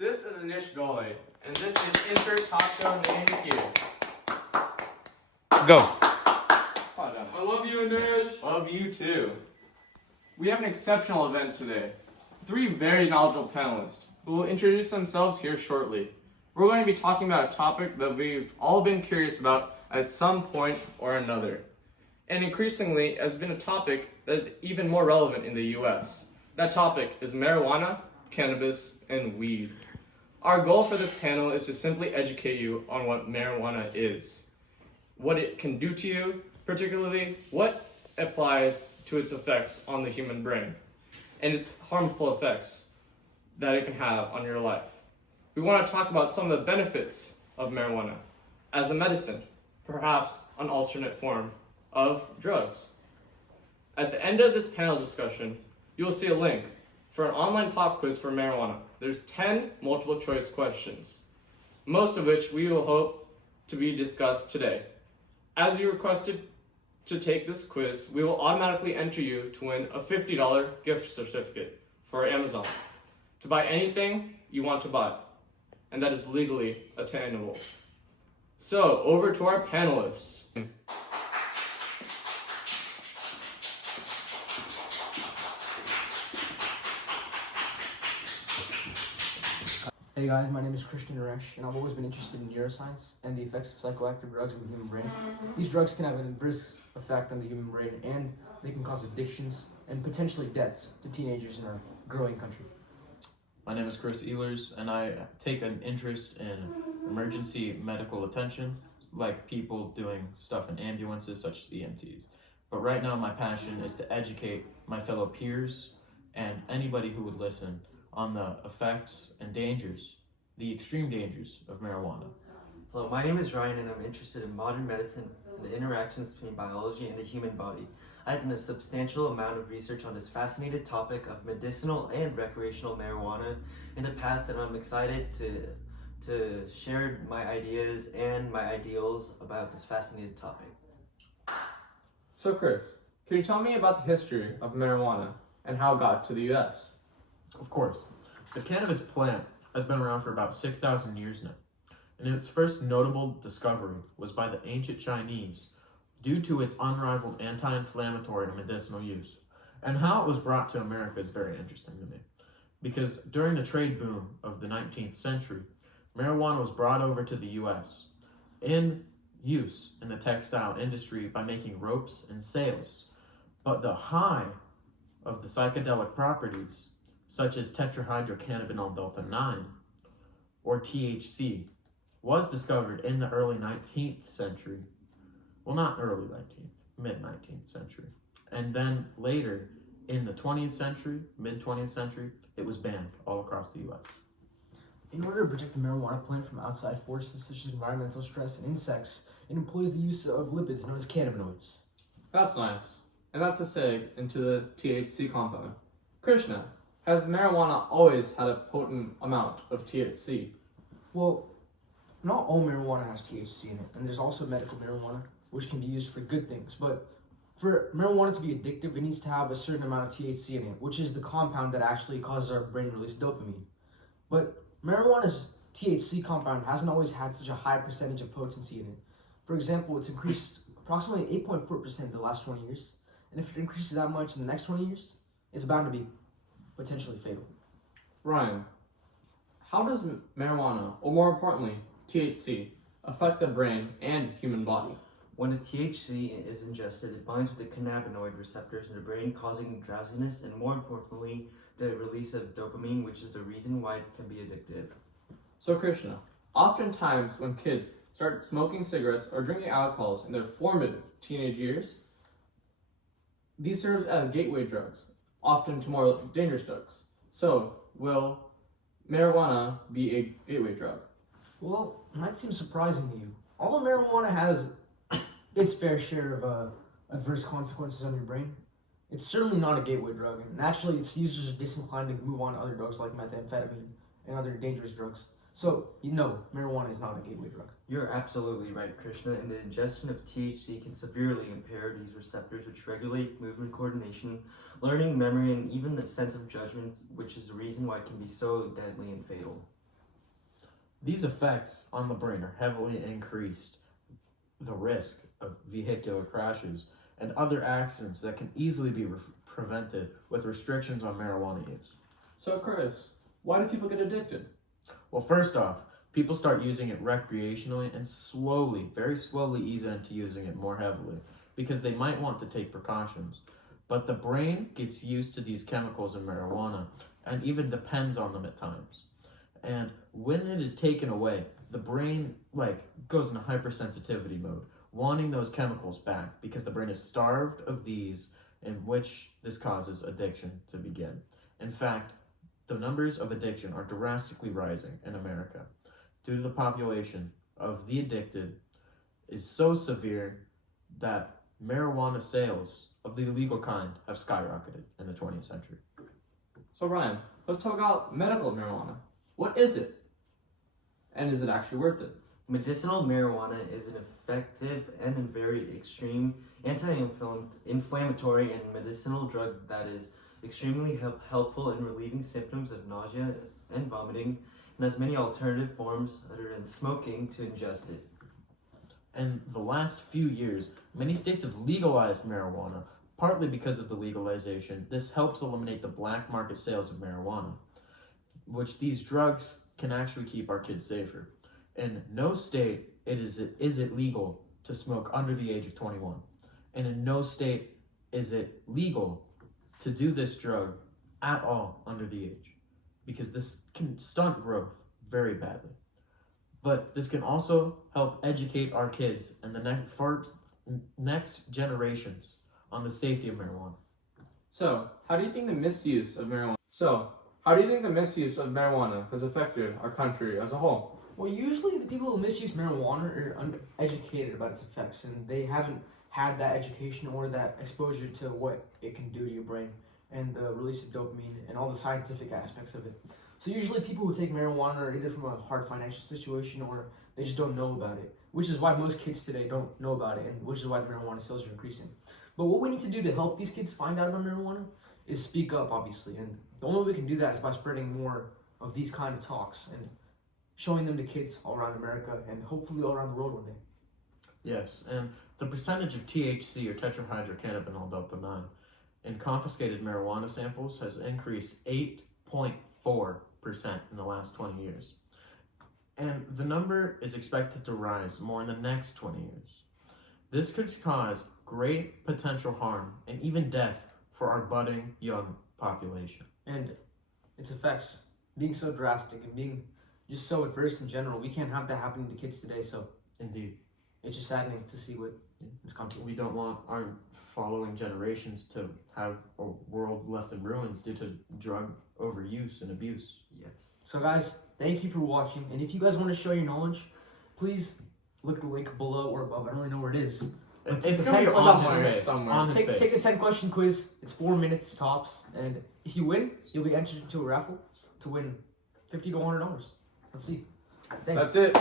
This is Anish Gole, and this is Insert Talk Show Name Here. Go. I love you, Anish. Love you too. We have an exceptional event today. 3 very knowledgeable panelists who will introduce themselves here shortly. We're going to be talking about a topic that we've all been curious about at some point or another. And increasingly has been a topic that is even more relevant in the US. That topic is marijuana, cannabis, and weed. Our goal for this panel is to simply educate you on what marijuana is, what it can do to you, particularly what applies to its effects on the human brain, and its harmful effects that it can have on your life. We want to talk about some of the benefits of marijuana as a medicine, perhaps an alternate form of drugs. At the end of this panel discussion, you will see a link for an online pop quiz for marijuana. There's 10 multiple choice questions, most of which we will hope to be discussed today. As you requested to take this quiz, we will automatically enter you to win a $50 gift certificate for Amazon to buy anything you want to buy, and that is legally attainable. So, over to our panelists. Hey guys, my name is Christian Naresh, and I've always been interested in neuroscience and the effects of psychoactive drugs in the human brain. These drugs can have an adverse effect on the human brain, and they can cause addictions and potentially deaths to teenagers in our growing country. My name is Chris Ehlers, and I take an interest in emergency medical attention, like people doing stuff in ambulances such as EMTs. But right now my passion is to educate my fellow peers and anybody who would listen on the effects and dangers, the extreme dangers of marijuana. Hello, my name is Ryan, and I'm interested in modern medicine and the interactions between biology and the human body. I've done a substantial amount of research on this fascinating topic of medicinal and recreational marijuana in the past, and I'm excited to share my ideas and my ideals about this fascinating topic. So Chris, can you tell me about the history of marijuana and how it got to the US? Of course, the cannabis plant has been around for about 6,000 years now, and its first notable discovery was by the ancient Chinese due to its unrivaled anti-inflammatory and medicinal use. And how it was brought to America is very interesting to me, because during the trade boom of the 19th century, marijuana was brought over to the US in use in the textile industry by making ropes and sails. But the high of the psychedelic properties, such as tetrahydrocannabinol delta 9, or THC, was discovered in the early 19th century. Well, not early 19th, mid-19th century. And then later, in the 20th century, mid-20th century, it was banned all across the US. In order to protect the marijuana plant from outside forces such as environmental stress and insects, it employs the use of lipids known as cannabinoids. That's nice. And that's a seg into the THC compound. Krishna, has marijuana always had a potent amount of THC? Well, not all marijuana has THC in it, and there's also medical marijuana, which can be used for good things. But for marijuana to be addictive, it needs to have a certain amount of THC in it, which is the compound that actually causes our brain to release dopamine. But marijuana's THC compound hasn't always had such a high percentage of potency in it. For example, it's increased approximately 8.4% in the last 20 years, and if it increases that much in the next 20 years, it's bound to be potentially fatal. Ryan, how does marijuana, or more importantly, THC, affect the brain and human body? When the THC is ingested, it binds with the cannabinoid receptors in the brain, causing drowsiness and, more importantly, the release of dopamine, which is the reason why it can be addictive. So Krishna, oftentimes when kids start smoking cigarettes or drinking alcohols in their formative teenage years, these serve as gateway drugs, often to more dangerous drugs. So, will marijuana be a gateway drug? Well, it might seem surprising to you. Although marijuana has its fair share of adverse consequences on your brain, it's certainly not a gateway drug, and actually its users are disinclined to move on to other drugs like methamphetamine and other dangerous drugs. So, marijuana is not a gateway drug. You're absolutely right, Krishna, and the ingestion of THC can severely impair these receptors, which regulate movement coordination, learning, memory, and even the sense of judgment, which is the reason why it can be so deadly and fatal. These effects on the brain are heavily increased the risk of vehicular crashes and other accidents that can easily be prevented with restrictions on marijuana use. So Chris, why do people get addicted? Well, first off, people start using it recreationally and slowly, very slowly ease into using it more heavily because they might want to take precautions. But the brain gets used to these chemicals in marijuana and even depends on them at times. And when it is taken away, the brain goes into hypersensitivity mode, wanting those chemicals back because the brain is starved of these, in which this causes addiction to begin. In fact, the numbers of addiction are drastically rising in America due to the population of the addicted is so severe that marijuana sales of the illegal kind have skyrocketed in the 20th century. So Ryan, let's talk about medical marijuana. What is it? And is it actually worth it? Medicinal marijuana is an effective and very extreme anti-inflammatory and medicinal drug that is extremely helpful in relieving symptoms of nausea and vomiting, and has many alternative forms other than smoking to ingest it. In the last few years, many states have legalized marijuana, partly because of the legalization. This helps eliminate the black market sales of marijuana, which these drugs can actually keep our kids safer. In no state is it legal to smoke under the age of 21. And in no state is it legal to do this drug at all under the age, because this can stunt growth very badly. But this can also help educate our kids and the next generations on the safety of marijuana. So, how do you think the misuse of marijuana has affected our country as a whole? Well, usually the people who misuse marijuana are uneducated about its effects, and they haven't had that education or that exposure to what it can do to your brain and the release of dopamine and all the scientific aspects of it. So usually people who take marijuana are either from a hard financial situation or they just don't know about it, which is why most kids today don't know about it, and which is why the marijuana sales are increasing. But what we need to do to help these kids find out about marijuana is speak up, obviously, and the only way we can do that is by spreading more of these kind of talks and showing them to kids all around America and hopefully all around the world one day. Yes, and the percentage of THC or tetrahydrocannabinol delta 9 in confiscated marijuana samples has increased 8.4% in the last 20 years. And the number is expected to rise more in the next 20 years. This could cause great potential harm and even death for our budding young population. And its effects being so drastic and being just so adverse in general, we can't have that happening to kids today, so Indeed. it's just saddening to see what it's come to. We don't want our following generations to have a world left in ruins due to drug overuse and abuse. Yes. So guys, thank you for watching, and if you guys want to show your knowledge, please look at the link below or above. I don't really know where it is. It's take going to be a on his somewhere. face. Somewhere. On his face. Take a 10-question quiz. It's 4 minutes tops, and if you win, you'll be entered into a raffle to win $50 to $100. Let's see. Thanks. That's it.